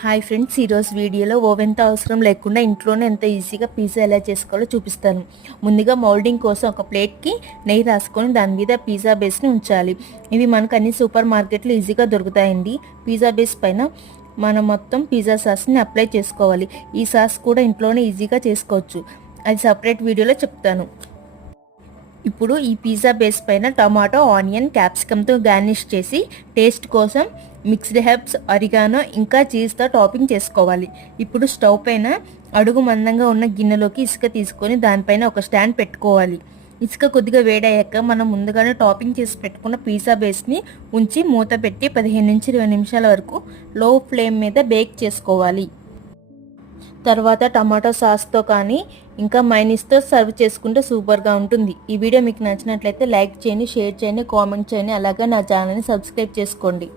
Hi friends, ఈరోజు వీడియోలో ఓవెన్తో అవసరం లేకుండా ఇంట్లోనే ఎంత ఈజీగా పిజ్జా ఎలా చేసుకోవాలో చూపిస్తాను. ముందుగా మౌల్డింగ్ కోసం ఒక ప్లేట్కి నెయ్యి రాసుకొని దాని మీద పిజ్జా బేస్ని ఉంచాలి. ఇవి మనకు అన్ని సూపర్ మార్కెట్లో ఈజీగా దొరుకుతాయండి. పిజ్జా బేస్ పైన మనం మొత్తం పిజ్జా సాస్ని అప్లై చేసుకోవాలి. ఈ సాస్ కూడా ఇంట్లోనే ఈజీగా చేసుకోవచ్చు. అది సపరేట్ వీడియోలో చెప్తాను. ఇప్పుడు ఈ పిజ్జా బేస్ పైన టమాటో, ఆనియన్, క్యాప్సికమ్తో గార్నిష్ చేసి టేస్ట్ కోసం మిక్స్డ్ హెర్బ్స్, అరిగానో ఇంకా చీజ్తో టాపింగ్ చేసుకోవాలి. ఇప్పుడు స్టవ్ పైన అడుగు మందంగా ఉన్న గిన్నెలోకి ఇసుక తీసుకొని దానిపైన ఒక స్టాండ్ పెట్టుకోవాలి. ఇసుక కొద్దిగా వేడయ్యాక మనం ముందుగానే టాపింగ్ చేసి పెట్టుకున్న పిజ్జా బేస్ని ఉంచి మూత పెట్టి 15 నుంచి 20 నిమిషాల వరకు లో ఫ్లేమ్ మీద బేక్ చేసుకోవాలి. తర్వాత టమాటో సాస్తో కానీ ఇంకా మైనీస్తో సర్వ్ చేసుకుంటే సూపర్గా ఉంటుంది. ఈ వీడియో మీకు నచ్చినట్లయితే లైక్ చేయండి, షేర్ చేయండి, కామెంట్ చేయండి. అలాగే నా ఛానల్ని సబ్స్క్రైబ్ చేసుకోండి.